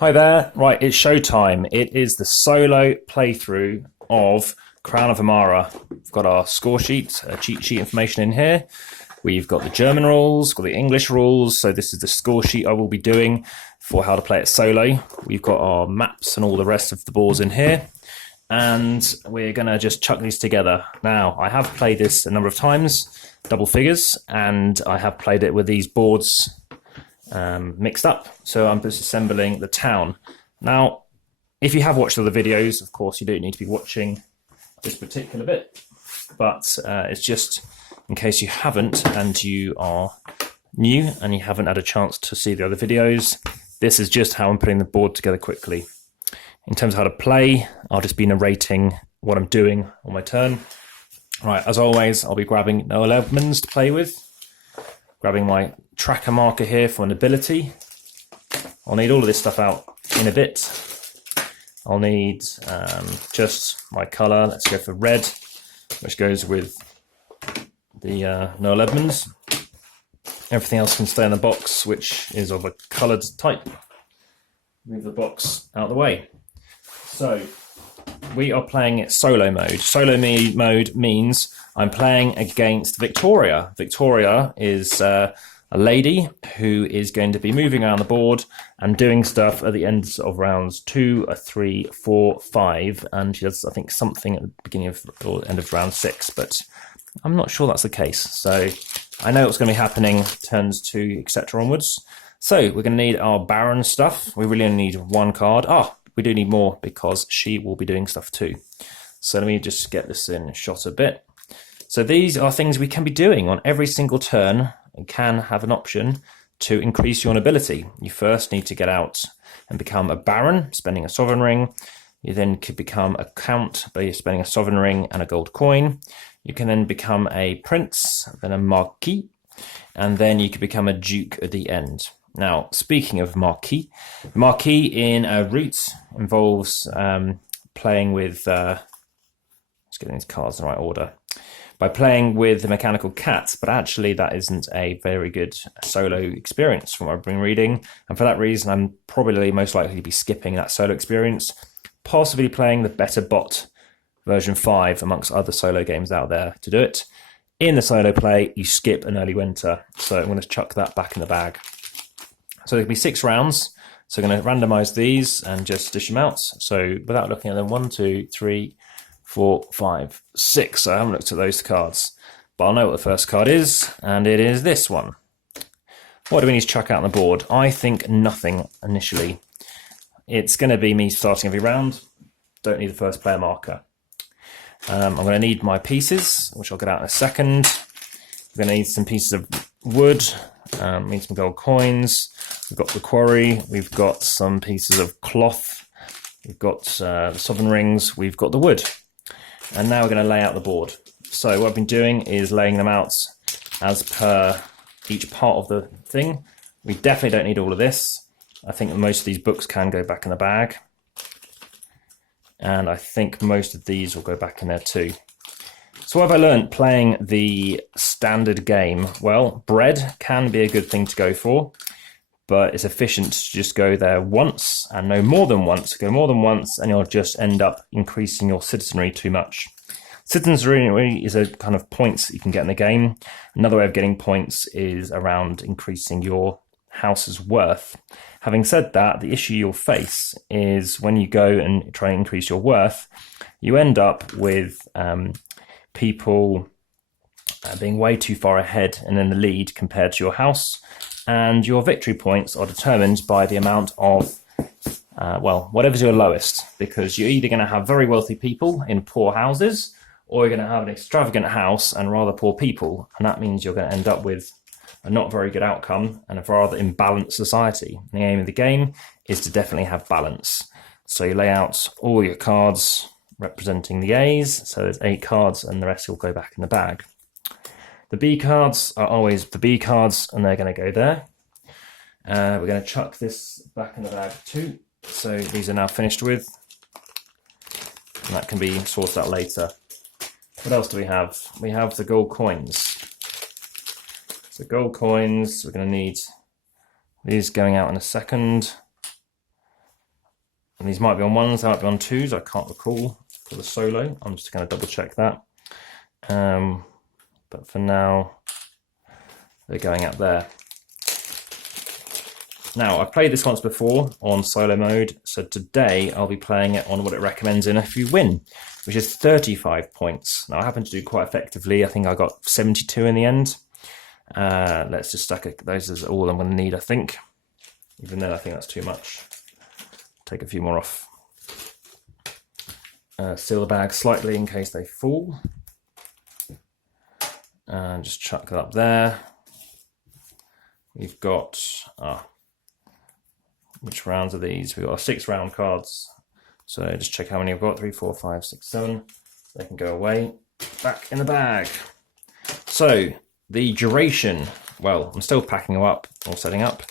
Hi there. Right, it's showtime. It is the solo playthrough of Crown of Emara. We've got our score sheet, cheat sheet information in here. We've got the German rules, got the English rules. So this is the score sheet I will be doing for how to play it solo. We've got our maps and all the rest of the boards in here. And we're going to just chuck these together. Now, I have played this a number of times, double figures, and I have played it with these boards mixed up. So I'm just assembling the town. Now, if you have watched other videos, of course, you don't need to be watching this particular bit, but it's just in case you haven't and you are new and you haven't had a chance to see the other videos, this is just how I'm putting the board together quickly. In terms of how to play, I'll just be narrating what I'm doing on my turn. Right, as always, I'll be grabbing no elements to play with. Grabbing my tracker marker here for an ability. I'll need all of this stuff out in a bit. I'll need just my colour. Let's go for red, which goes with the no elements. Everything else can stay in the box, which is of a coloured type. Move the box out of the way. So we are playing it solo mode. Solo mode means I'm playing against Victoria. Victoria is a lady who is going to be moving around the board and doing stuff at the ends of rounds 2, 3, 4, 5, and she does, I think, something at the beginning of or end of round 6, but I'm not sure that's the case. So I know what's going to be happening turns 2, etc. onwards. So we're going to need our Baron stuff. We really only need one card. We do need more because she will be doing stuff too. So let me just get this in shot a bit. So these are things we can be doing on every single turn and can have an option to increase your nobility. You first need to get out and become a Baron, spending a sovereign ring. You then could become a Count by spending a sovereign ring and a gold coin. You can then become a Prince, then a Marquis, and then you could become a Duke at the end. Now, speaking of Marquis, Marquis in a route involves playing with, let's get these cards in the right order, by playing with the mechanical cat, but actually that isn't a very good solo experience from what I've been reading, and for that reason I'm probably most likely to be skipping that solo experience, possibly playing the Better Bot version 5 amongst other solo games out there to do it. In the solo play, you skip an early winter, so I'm going to chuck that back in the bag. So there'll be 6 rounds, so I'm going to randomise these and just dish them out. So without looking at them, 1, 2, 3, 4, 5, 6. So I haven't looked at those cards, but I'll know what the first card is, and it is this one. What do we need to chuck out on the board? I think nothing initially. It's going to be me starting every round. Don't need the first player marker. I'm going to need my pieces, which I'll get out in a second. We're going to need some pieces of wood. Need some gold coins. We've got the quarry. We've got some pieces of cloth. We've got the sovereign rings. We've got the wood. And now we're going to lay out the board. So what I've been doing is laying them out as per each part of the thing. We definitely don't need all of this. I think most of these books can go back in the bag. And I think most of these will go back in there too. So what have I learned playing the standard game? Well, bread can be a good thing to go for, but it's efficient to just go there once and no more than once. Go more than once and you'll just end up increasing your citizenry too much. Citizenry is a kind of points that you can get in the game. Another way of getting points is around increasing your house's worth. Having said that, the issue you'll face is when you go and try and increase your worth, you end up with people being way too far ahead and in the lead compared to your house, and your victory points are determined by the amount of whatever's your lowest, because you're either going to have very wealthy people in poor houses, or you're going to have an extravagant house and rather poor people, and that means you're going to end up with a not very good outcome and a rather imbalanced society. The aim of the game is to definitely have balance. So you lay out all your cards representing the A's, so there's 8 cards and the rest will go back in the bag. The B cards are always the B cards and they're going to go there. We're going to chuck this back in the bag too. So these are now finished with, and that can be sorted out later. What else do we have? We have the gold coins. So gold coins, we're going to need these going out in a second. And these might be on ones, they might be on twos, I can't recall for the solo. I'm just going to double check that. But for now, they're going up there. Now, I've played this once before on solo mode, so today I'll be playing it on what it recommends in if you win, which is 35 points. Now, I happen to do quite effectively. I think I got 72 in the end. Let's just stack it. Those is all I'm going to need, I think. Even though I think that's too much. Take a few more off. Seal the bag slightly in case they fall. And just chuck that up there. We've got... which rounds are these? We've got 6 round cards. So just check how many I've got. 3, 4, 5, 6, 7. They can go away. Back in the bag. So the duration, well, I'm still packing them up or setting up,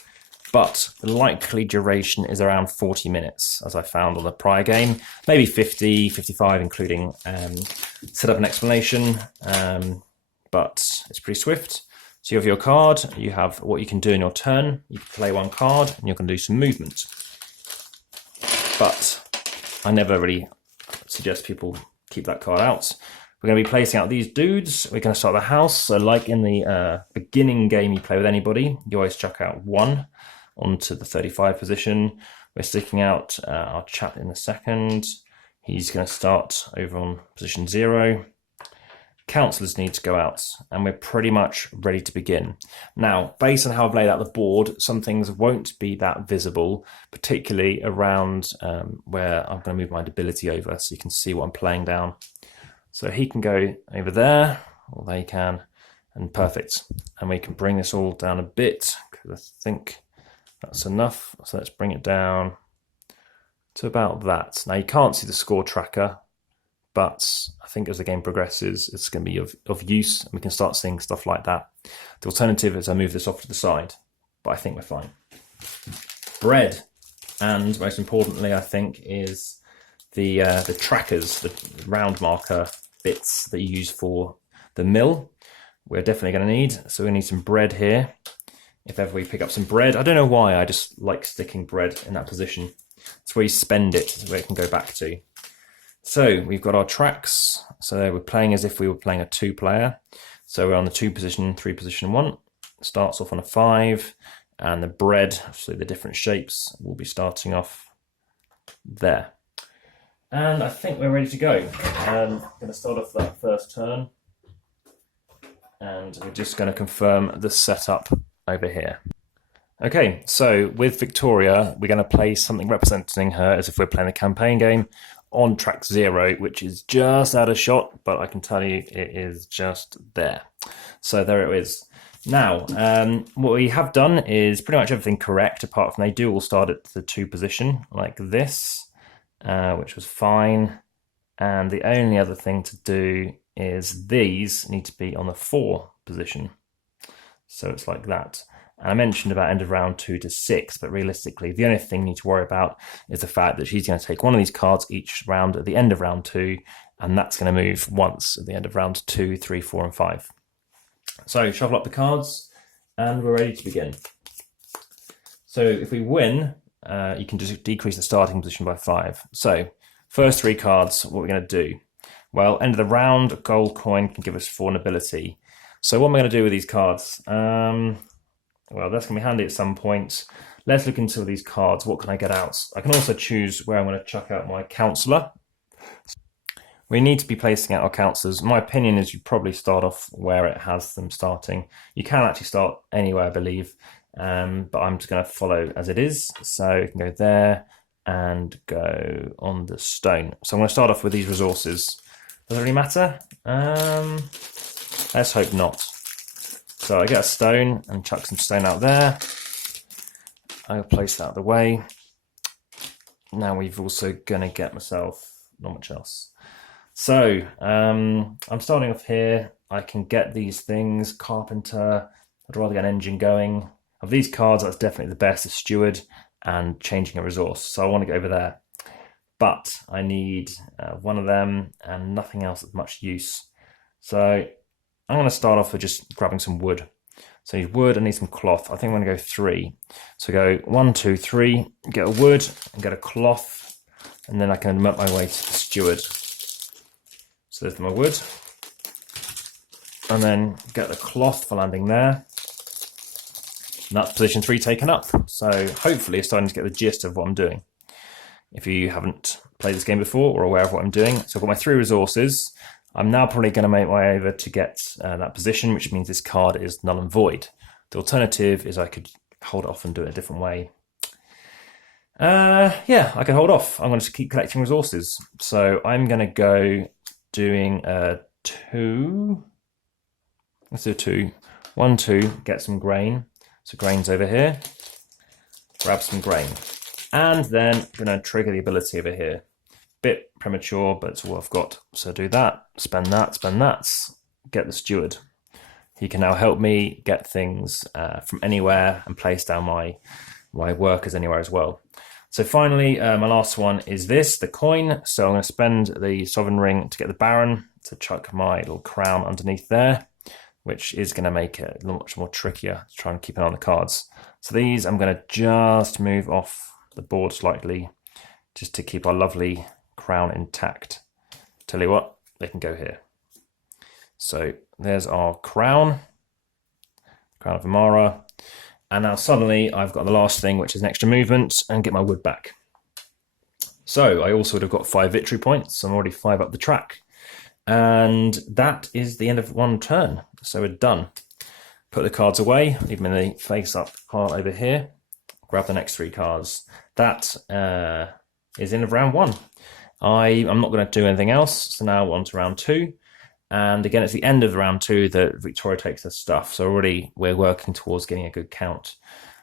but the likely duration is around 40 minutes, as I found on the prior game. Maybe 50, 55, including setup and explanation, but it's pretty swift. So you have your card, you have what you can do in your turn, you can play one card, and you're going to do some movement. But I never really suggest people keep that card out. We're going to be placing out these dudes. We're going to start the house. So like in the beginning game you play with anybody, you always chuck out 1 onto the 35 position. We're sticking out our chap in a second. He's going to start over on position 0. Councillors need to go out, and we're pretty much ready to begin. Now, based on how I've laid out the board, some things won't be that visible, particularly around where I'm going to move my debility over so you can see what I'm playing down. So he can go over there, or they can, and perfect. And we can bring this all down a bit, because I think that's enough. So let's bring it down to about that. Now, you can't see the score tracker, but I think as the game progresses, it's going to be of use, and we can start seeing stuff like that. The alternative is I move this off to the side, but I think we're fine. Bread, and most importantly, I think, is the trackers, the round marker bits that you use for the mill. We're definitely going to need, so we need some bread here. If ever we pick up some bread, I don't know why, I just like sticking bread in that position. It's where you spend it, it's where it can go back to. So we've got our tracks. So we're playing as if we were playing a 2-player. So we're on the 2 position, 3 position 1. Starts off on a 5, and the bread, so the different shapes, will be starting off there. And I think we're ready to go. I'm going to start off that first turn, and we're just going to confirm the setup over here. Okay, so with Victoria, we're going to play something representing her as if we're playing a campaign game on track 0, which is just out of shot, but I can tell you it is just there. So there it is. Now, what we have done is pretty much everything correct, apart from they do all start at the 2 position, like this, which was fine. And the only other thing to do is these need to be on the 4 position. So it's like that. And I mentioned about end of round 2 to 6, but realistically, the only thing you need to worry about is the fact that she's going to take one of these cards each round at the end of round 2, and that's going to move once at the end of round 2, 3, 4, and 5. So shuffle up the cards, and we're ready to begin. So if we win, you can just decrease the starting position by 5. So first 3 cards, what we're going to do? Well, end of the round, a gold coin can give us 4 nobility. So what am I going to do with these cards? Well, that's going to be handy at some point. Let's look into these cards. What can I get out? I can also choose where I'm going to chuck out my counsellor. We need to be placing out our counsellors. My opinion is you probably start off where it has them starting. You can actually start anywhere, I believe, but I'm just going to follow as it is. So you can go there and go on the stone. So I'm going to start off with these resources. Does it really matter? Let's hope not. So I get a stone and chuck some stone out there. I'll place that out of the way. Now we've also going to get myself not much else. So I'm starting off here. I can get these things, carpenter. I'd rather get an engine going. Of these cards, that's definitely the best, is steward and changing a resource. So I want to go over there. But I need one of them and nothing else of much use. So I'm going to start off with just grabbing some wood. So I need wood, I need some cloth. I think I'm going to go 3. So go 1, 2, 3, get a wood and get a cloth. and then I can make my way to the steward. So there's my wood, and then get the cloth for landing there. And that's position 3 taken up. So hopefully you're starting to get the gist of what I'm doing. If you haven't played this game before or aware of what I'm doing. So I've got my 3 resources. I'm now probably going to make my way over to get that position, which means this card is null and void. The alternative is I could hold off and do it a different way. Yeah, I can hold off. I'm going to keep collecting resources. So I'm going to go doing 2. Let's do 2. 1, 2, get some grain. So grain's over here. Grab some grain. And then I'm going to trigger the ability over here. Bit premature, but it's all I've got. So do that, spend that, get the steward. He can now help me get things from anywhere and place down my workers anywhere as well. So finally, my last one is this, the coin. So I'm going to spend the sovereign ring to get the baron, to chuck my little crown underneath there, which is going to make it much more trickier to try and keep an eye on the cards. So these I'm going to just move off the board slightly, just to keep our lovely crown intact. Tell you what, they can go here. So there's our crown of Emara. And now suddenly I've got the last thing, which is an extra movement, and get my wood back. So I also would have got 5 victory points. I'm already 5 up the track. And that is the end of one turn. So we're done. Put the cards away, leave them in the face-up part over here. Grab the next 3 cards. That is the end of round 1. I'm not going to do anything else. So now on to round 2. And again, it's the end of round 2 that Victoria takes her stuff. So already we're working towards getting a good count.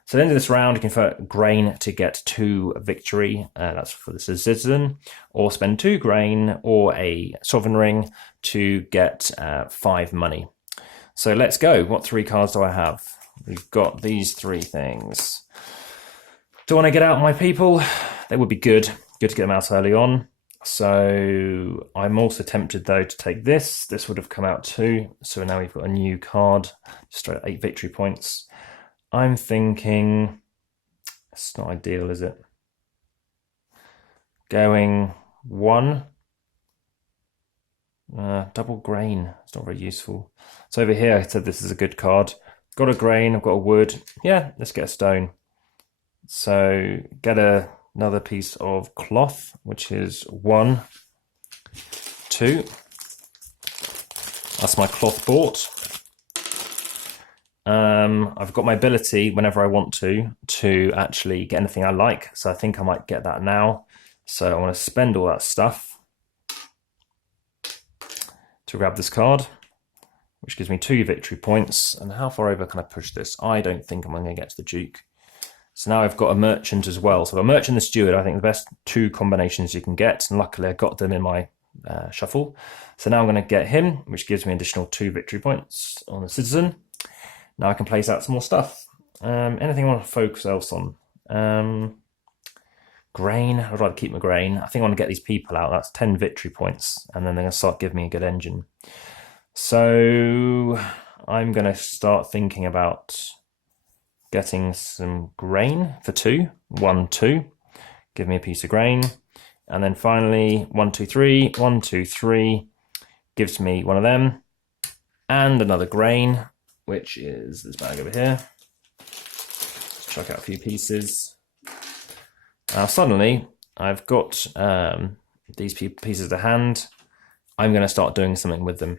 So at the end of this round, you can convert grain to get 2 victory. That's for the citizen. Or spend 2 grain or a sovereign ring to get 5 money. So let's go. What 3 cards do I have? We've got these 3 things. Do I want to get out my people? They would be good. Good to get them out early on. So I'm also tempted though to take this. This would have come out too. So now we've got a new card, straight 8 victory points. I'm thinking, it's not ideal, is it? Going 1. Double grain, it's not very useful. So over here, I said this is a good card. Got a grain, I've got a wood. Yeah, let's get a stone. So get another piece of cloth, which is 1, 2. That's my cloth bought. I've got my ability whenever I want to actually get anything I like. So I think I might get that now. So I want to spend all that stuff to grab this card, which gives me 2 victory points. And how far over can I push this? I don't think I'm going to get to the Duke. So now I've got a merchant as well. So a merchant and the steward, I think the best 2 combinations you can get. And luckily I got them in my shuffle. So now I'm going to get him, which gives me an additional 2 victory points on the citizen. Now I can place out some more stuff. Anything I want to focus else on? Grain, I'd rather keep my grain. I think I want to get these people out. That's 10 victory points. And then they're going to start giving me a good engine. So I'm going to start thinking about getting some grain for 2. 1, 2. Give me a piece of grain. And then finally, 1, 2, 3. 1, 2, 3. Gives me one of them. And another grain, which is this bag over here. Chuck out a few pieces. Now suddenly, I've got these pieces to hand. I'm going to start doing something with them.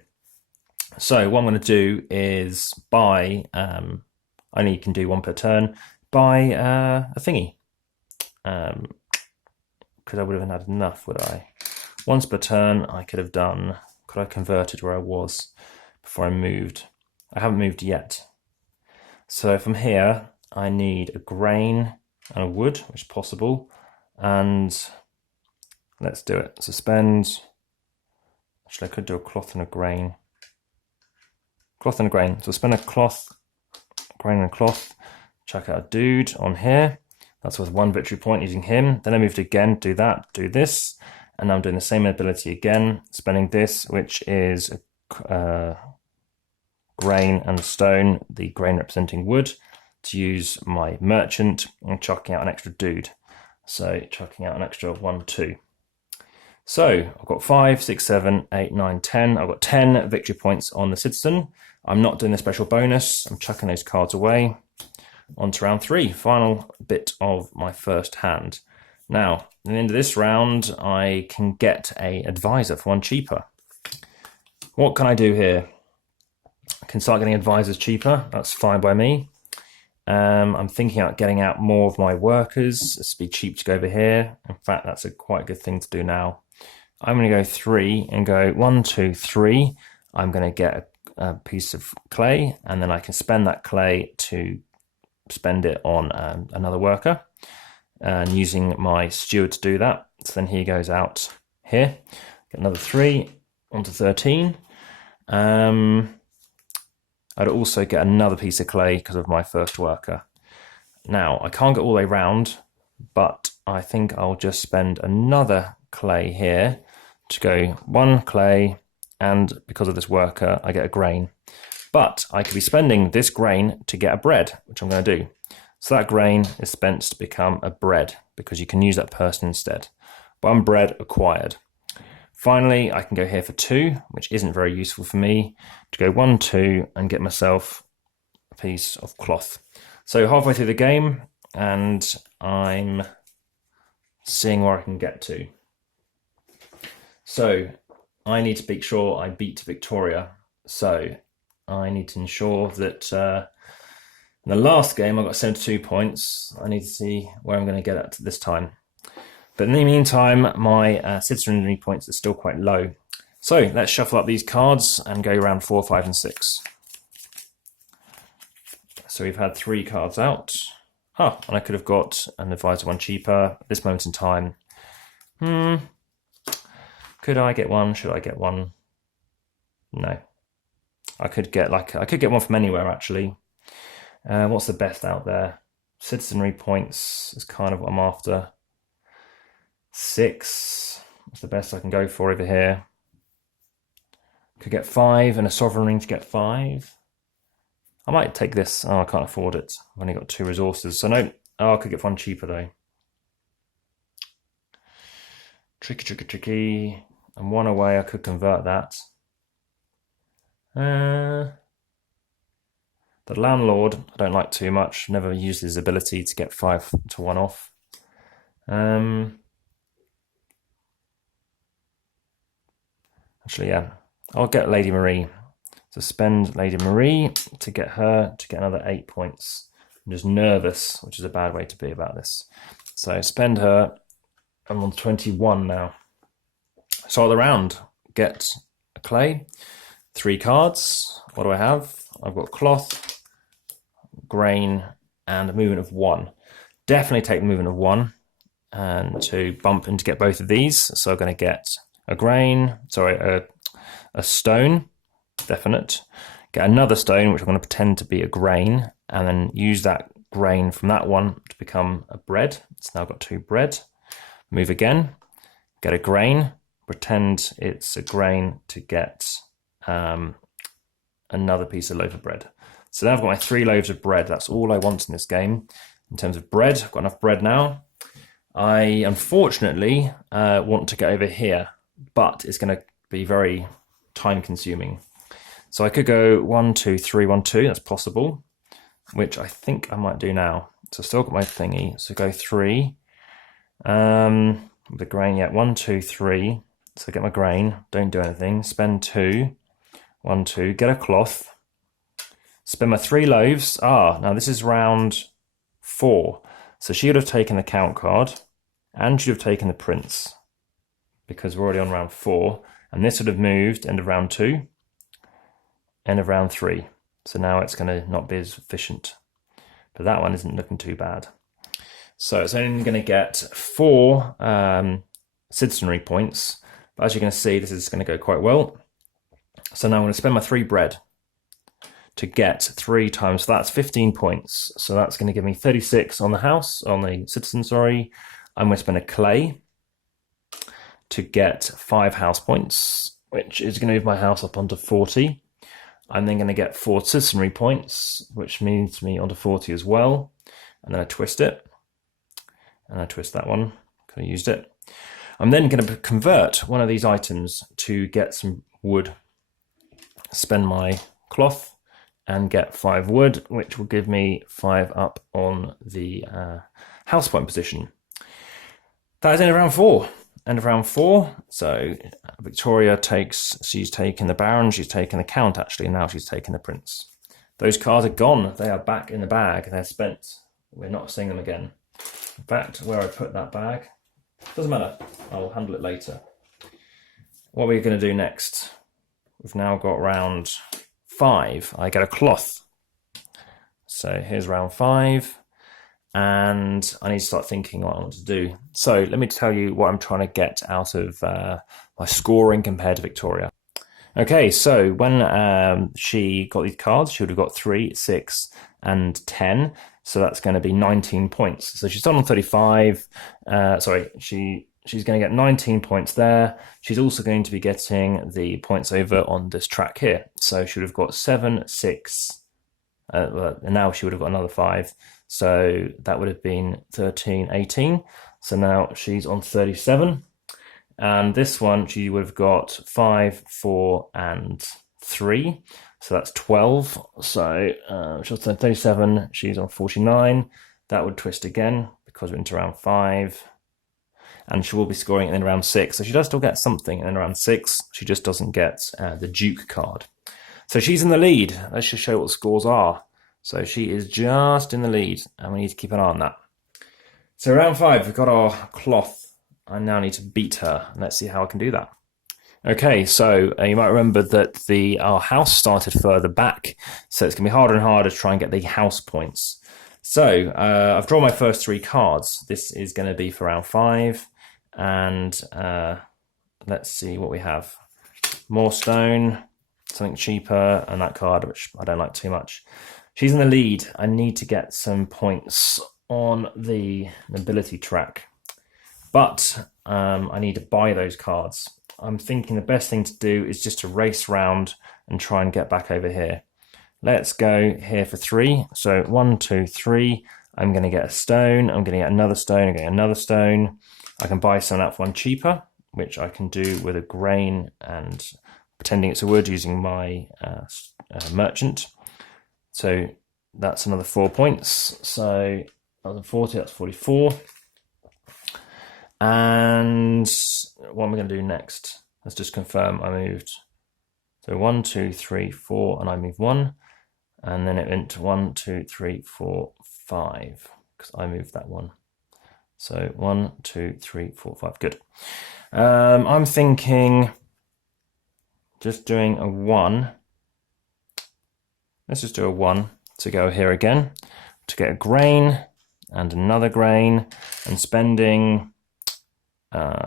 So what I'm going to do is buy, only you can do 1 per turn, buy a thingy. Because I would have had enough, would I? Once per turn, I could have done, could I have converted where I was before I moved? I haven't moved yet. So from here, I need a grain and a wood, which is possible. And let's do it. So spend, actually I could do a cloth and a grain. Cloth and a grain. So spend a cloth, grain and a cloth. Chuck out a dude on here. That's worth 1 victory point using him. Then I moved again, do that, do this. And now I'm doing the same ability again, spending this, which is grain and stone, the grain representing wood, to use my merchant and chucking out an extra dude. So chucking out an extra 1, 2. So I've got 5, 6, 7, 8, 9, 10. I've got 10 victory points on the citizen. I'm not doing a special bonus. I'm chucking those cards away. On to round 3, final bit of my first hand. Now, at the end of this round, I can get an advisor for 1 cheaper. What can I do here? I can start getting advisors cheaper. That's fine by me. I'm thinking about getting out more of my workers. It's be cheap to go over here. In fact, that's a quite good thing to do now. I'm going to go 3 and go 1, 2, 3. I'm going to get a piece of clay, and then I can spend that clay to spend it on another worker, and using my steward to do that. So then he goes out here, get another 3 onto 13. I'd also get another piece of clay because of my first worker. Now, I can't get all the way round, but I think I'll just spend another clay here to go 1 clay, and because of this worker, I get a grain. But I could be spending this grain to get a bread, which I'm going to do. So that grain is spent to become a bread, because you can use that person instead. 1 bread acquired. Finally, I can go here for 2, which isn't very useful for me, to go 1, 2, and get myself a piece of cloth. So halfway through the game, and I'm seeing where I can get to. So I need to make sure I beat Victoria. So I need to ensure that in the last game I got 72 points. I need to see where I'm going to get at this time. But in the meantime, my citizenry points are still quite low. So let's shuffle up these cards and go around 4, 5, and 6. So we've had 3 cards out. And I could have got an advisor 1 cheaper at this moment in time. Could I get 1? Should I get 1? No. I could get one from anywhere actually. What's the best out there? Citizenry points is kind of what I'm after. 6. What's the best I can go for over here? Could get 5 and a sovereign ring to get 5. I might take this. Oh, I can't afford it. I've only got 2 resources. So no. Oh, I could get 1 cheaper though. Tricky, tricky, tricky. And 1 away, I could convert that. The landlord, I don't like too much. Never used his ability to get 5 to 1 off. Actually, yeah, I'll get Lady Marie. So spend Lady Marie to get her to get another 8 points. I'm just nervous, which is a bad way to be about this. So spend her. I'm on 21 now. Start the round. Get a clay. 3 cards. What do I have? I've got cloth, grain, and a movement of 1. Definitely take the movement of 1 and to bump in to get both of these. So I'm going to get a grain, sorry, a stone, definite. Get another stone, which I'm going to pretend to be a grain, and then use that grain from that one to become a bread. It's now got 2 bread. Move again, get a grain, pretend it's a grain to get another piece of loaf of bread. So now I've got my 3 loaves of bread. That's all I want in this game. In terms of bread, I've got enough bread now. I unfortunately want to get over here, but it's going to be very time consuming. So I could go 1, 2, 3, 1, 2. That's possible, which I think I might do now. So I've still got my thingy. So go 3. The grain, yeah, 1, 2, 3. So get my grain, don't do anything. Spend 2. 1, 2, get a cloth. Spend my 3 loaves. Now this is round 4. So she would have taken the count card and she would have taken the prince because we're already on round 4. And this would have moved end of round 2, end of round 3. So now it's going to not be as efficient. But that one isn't looking too bad. So it's only going to get 4 citizenry points. But as you're going to see, this is going to go quite well. So now I'm going to spend my 3 bread to get 3 times. So that's 15 points. So that's going to give me 36 on the house, on the citizen, sorry. I'm going to spend a clay to get 5 house points, which is going to move my house up onto 40. I'm then going to get 4 citizenry points, which moves me onto 40 as well. And then I twist it. And I twist that one because I used it. I'm then going to convert one of these items to get some wood. Spend my cloth and get 5 wood, which will give me 5 up on the house point position. That is end of round 4. End of round 4. So Victoria she's taken the Baron, she's taken the Count actually, and now she's taken the Prince. Those cards are gone. They are back in the bag. They're spent. We're not seeing them again. In fact, where I put that bag, doesn't matter. I'll handle it later. What are we going to do next? We've now got round 5. I get a cloth. So here's round 5. And I need to start thinking what I want to do. So let me tell you what I'm trying to get out of my scoring compared to Victoria. Okay, so when she got these cards, she would have got 3, 6, and 10. So that's going to be 19 points. So she's done on 35. She's going to get 19 points there. She's also going to be getting the points over on this track here. So she would have got 7, 6, and now she would have got another 5. So that would have been 13, 18. So now she's on 37. And this one, she would have got 5, 4, and 3. So that's 12. So she's on 37. She's on 49. That would twist again because we're into round 5. And she will be scoring in round 6. So she does still get something in round 6. She just doesn't get the Duke card. So she's in the lead. Let's just show what the scores are. So she is just in the lead, and we need to keep an eye on that. So round 5, we've got our cloth. I now need to beat her. Let's see how I can do that. Okay, so you might remember that our house started further back, so it's going to be harder and harder to try and get the house points. So I've drawn my first 3 cards. This is going to be for round 5, and let's see what we have. More stone, something cheaper, and that card, which I don't like too much. She's in the lead. I need to get some points on the nobility track, but I need to buy those cards. I'm thinking the best thing to do is just to race round and try and get back over here. Let's go here for 3. So 1, 2, 3. I'm going to get a stone. I'm going to get another stone. I'm getting another stone. I can buy some out for one cheaper, which I can do with a grain and pretending it's a wood using my merchant. So that's another 4 points. So that was 40, that's 44. And what am I going to do next? Let's just confirm I moved. So 1, 2, 3, 4, and I moved 1. And then it went to 1, 2, 3, 4, 5, because I moved that one. So 1, 2, 3, 4, 5. Good. I'm thinking just doing a 1. Let's just do a 1 to go here again to get a grain and another grain, and spending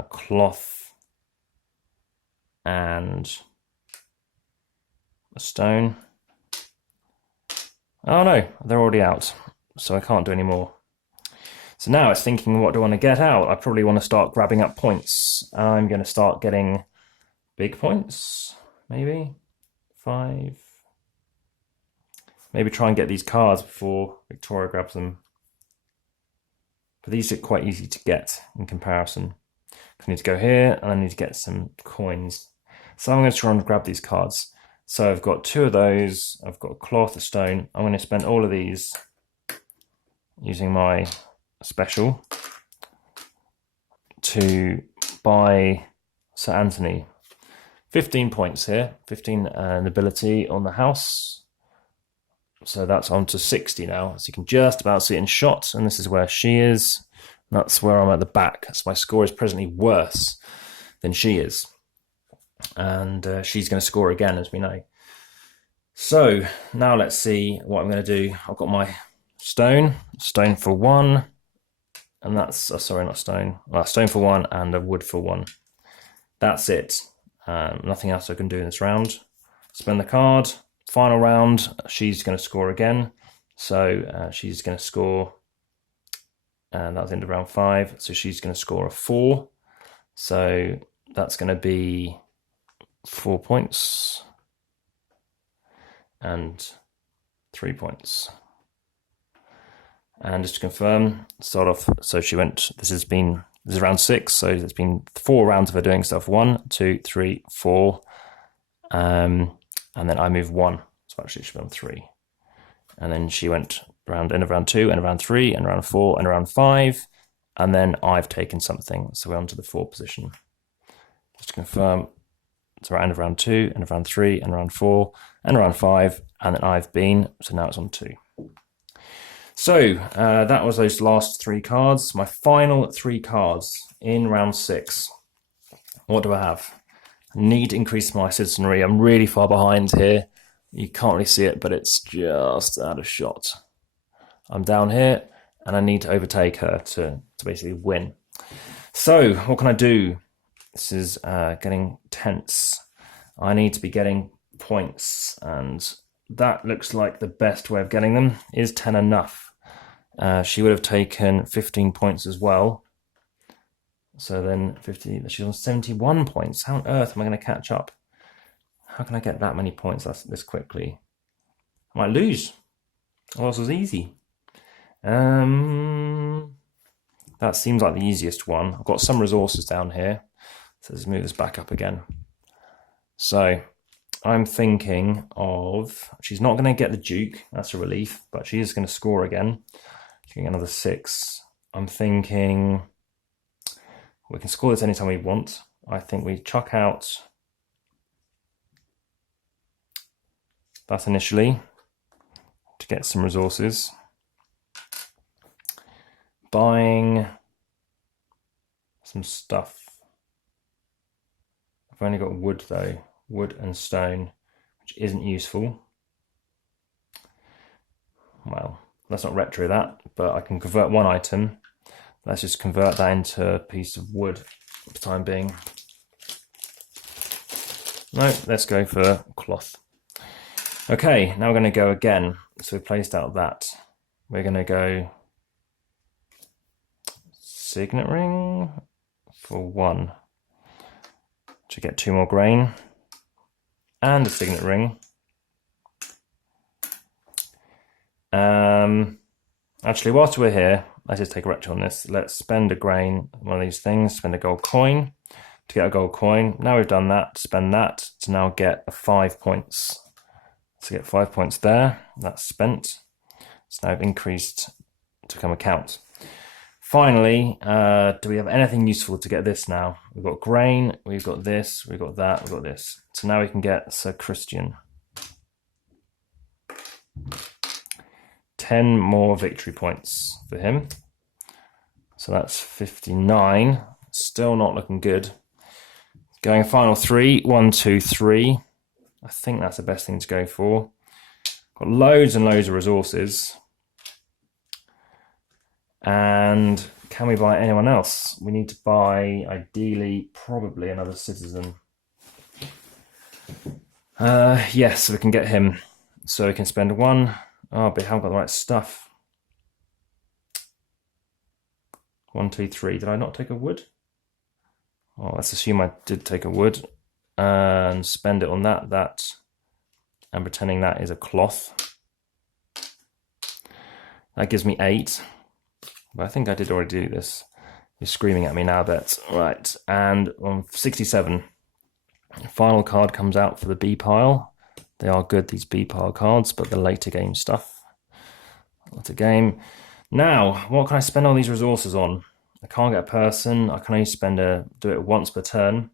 cloth and a stone. Oh no, they're already out, so I can't do any more. So now it's thinking, what do I want to get out? I probably want to start grabbing up points. I'm going to start getting big points, maybe 5. Maybe try and get these cards before Victoria grabs them. But these are quite easy to get in comparison. I need to go here and I need to get some coins. So I'm going to try and grab these cards. So I've got 2 of those. I've got a cloth, a stone. I'm going to spend all of these using my special to buy Sir Anthony. 15 points here. 15 nobility on the house. So that's on to 60 now. So you can just about see it in shot. And this is where she is. That's where I'm at the back. So my score is presently worse than she is. And she's going to score again, as we know. So now let's see what I'm going to do. I've got my stone for 1. And that's, sorry, not stone. Stone for 1 and a wood for 1. That's it. Nothing else I can do in this round. Spend the card. Final round, she's going to score again. So she's going to score, and that was the end of round 5. So she's going to score a 4. So that's going to be 4 points and 3 points. And just to confirm, start off. So she went. This This is round 6, so there's been 4 rounds of her doing stuff. 1, 2, 3, 4. And then I move 1. So actually it should be on 3. And then she went round end of round 2, end of round 3, and round 4, and round 5. And then I've taken something. So we're on to the 4 position. Just to confirm, it's end of round 2, end of round 3, and round 4, and round 5. And then I've been, so now it's on 2. So that was those last 3 cards. My final 3 cards in round 6. What do I have? I need to increase my citizenry. I'm really far behind here. You can't really see it, but it's just out of shot. I'm down here, and I need to overtake her to basically win. So what can I do? This is getting tense. I need to be getting points, and that looks like the best way of getting them. Is 10 enough? She would have taken 15 points as well. So then 50, she's on 71 points. How on earth am I going to catch up? How can I get that many points this quickly? I might lose. Oh, this was easy. That seems like the easiest one. I've got some resources down here. So let's move this back up again. So I'm thinking of, she's not going to get the Duke. That's a relief, but she is going to score again. Getting another 6. I'm thinking we can score this anytime we want. I think we chuck out that initially to get some resources. Buying some stuff. I've only got wood though, wood and stone, which isn't useful. Well, let's not retro that, but I can convert 1 item. Let's just convert that into a piece of wood for the time being. No, let's go for cloth. Okay, now we're going to go again. So we placed out that. We're going to go signet ring for 1 to get 2 more grain, and a signet ring. Actually, whilst we're here, let's just take a retro on this. Let's spend a grain, one of these things, spend a gold coin to get a gold coin. Now we've done that, spend that to now get 5 points. So get 5 points there, that's spent. So now I've increased to become a count. Finally, do we have anything useful to get this now? We've got grain, we've got this, we've got that, we've got this. So now we can get Sir Christian. 10 more victory points for him. So that's 59. Still not looking good. Going final 3, 1, 2, 3. I think that's the best thing to go for. Got loads and loads of resources. And can we buy anyone else? We need to buy, ideally, probably another citizen. Yes, we can get him. So we can spend 1. Oh, but we haven't got the right stuff. 1, 2, 3. Did I not take a wood? Oh, let's assume I did take a wood. And spend it on that, and pretending that is a cloth. That gives me 8. But I think I did already do this. You're screaming at me now, Bet. Right, and on 67, the final card comes out for the B pile. They are good, these B pile cards, but the later game stuff. Later game. Now, what can I spend all these resources on? I can't get a person. I can only do it once per turn.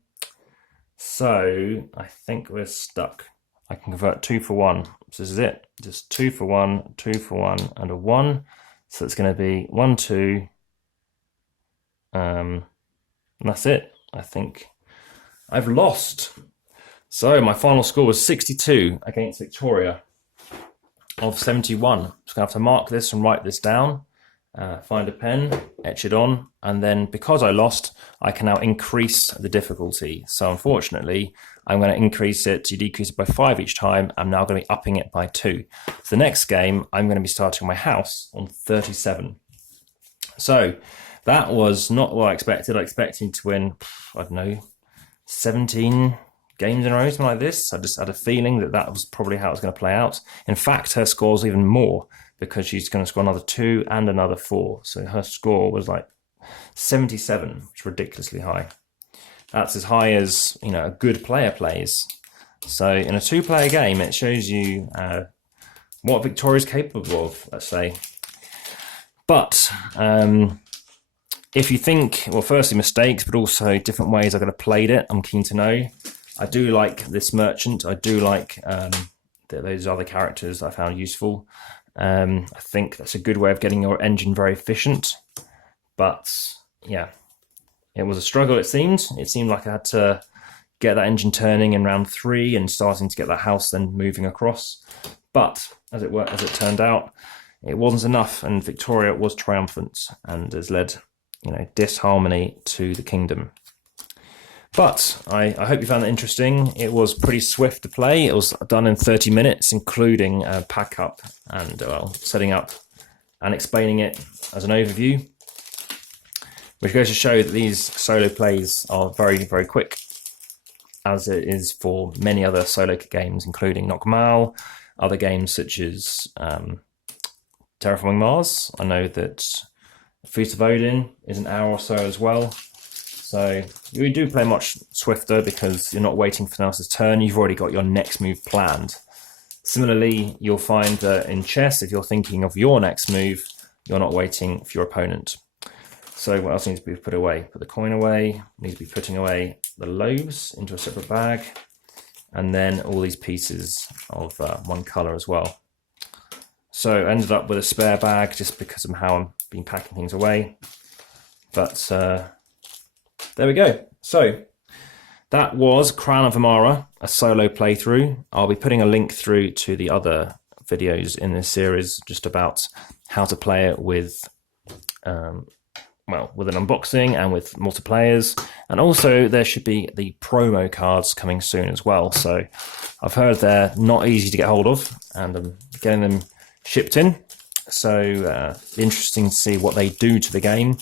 So I think we're stuck. I can convert 2 for 1. So this is it. Just 2 for 1, 2 for 1, and a 1. So it's going to be 1, 2. And that's it. I think I've lost. So my final score was 62 against Victoria of 71. I'm just going to have to mark this and write this down. Find a pen, etch it on, and then because I lost, I can now increase the difficulty. So unfortunately, I'm going to increase it to decrease it by 5 each time. I'm now going to be upping it by 2. So the next game, I'm going to be starting my house on 37. So that was not what I expected. I expected to win, I don't know, 17 games in a row, something like this. I just had a feeling that that was probably how it was going to play out. In fact, her score's even more, because she's going to score another 2 and another 4. So her score was like 77, which is ridiculously high. That's as high as, you know, a good player plays. So in a 2-player game, it shows you what Victoria's capable of, let's say. But if you think, well, firstly mistakes, but also different ways I could have played it, I'm keen to know. I do like this merchant. I do like those other characters I found useful. I think that's a good way of getting your engine very efficient. But yeah, it was a struggle, it seemed. It seemed like I had to get that engine turning in round 3 and starting to get that house then moving across. But as it turned out, it wasn't enough, and Victoria was triumphant and has led, you know, disharmony to the kingdom. But I hope you found that interesting. It was pretty swift to play. It was done in 30 minutes, including pack up and setting up and explaining it as an overview, which goes to show that these solo plays are very, very quick, as it is for many other solo games, including Nokmal, other games such as Terraforming Mars. I know that Feast of Odin is an hour or so as well. So you do play much swifter because you're not waiting for someone else's turn. You've already got your next move planned. Similarly, you'll find that in chess, if you're thinking of your next move, you're not waiting for your opponent. So what else needs to be put away? Put the coin away. Needs to be putting away the loaves into a separate bag. And then all these pieces of one colour as well. So I ended up with a spare bag just because of how I've been packing things away. But there we go. So that was Crown of Emara, a solo playthrough. I'll be putting a link through to the other videos in this series just about how to play it with, with an unboxing and with multiplayers. And also there should be the promo cards coming soon as well. So I've heard they're not easy to get hold of, and I'm getting them shipped in. So be interesting to see what they do to the game,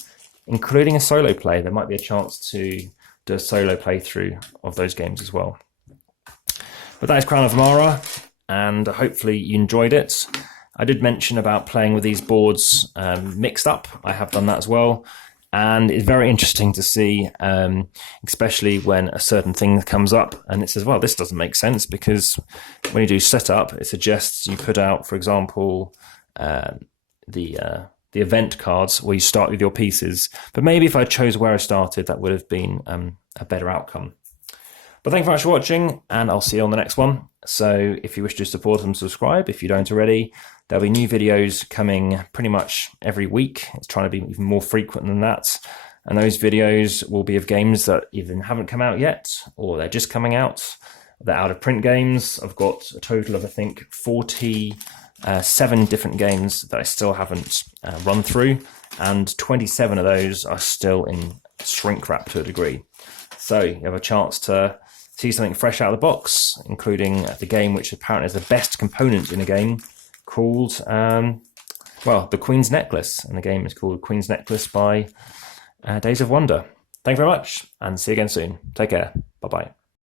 including a solo play. There might be a chance to do a solo playthrough of those games as well. But that is Crown of Emara, and hopefully you enjoyed it. I did mention about playing with these boards mixed up. I have done that as well. And it's very interesting to see, especially when a certain thing comes up and it says, well, this doesn't make sense, because when you do setup, it suggests you put out, for example, the event cards where you start with your pieces. But maybe if I chose where I started, that would have been a better outcome. But thank you very much for watching, and I'll see you on the next one. So if you wish to support and subscribe, if you don't already, there'll be new videos coming pretty much every week. It's trying to be even more frequent than that. And those videos will be of games that either haven't come out yet, or they're just coming out. They're out of print games. I've got a total of, I think, 47 different games that I still haven't run through. And 27 of those are still in shrink wrap to a degree. So you have a chance to see something fresh out of the box, including the game which apparently is the best component in a game, called, the Queen's Necklace. And the game is called Queen's Necklace by Days of Wonder. Thank you very much, and see you again soon. Take care. Bye-bye.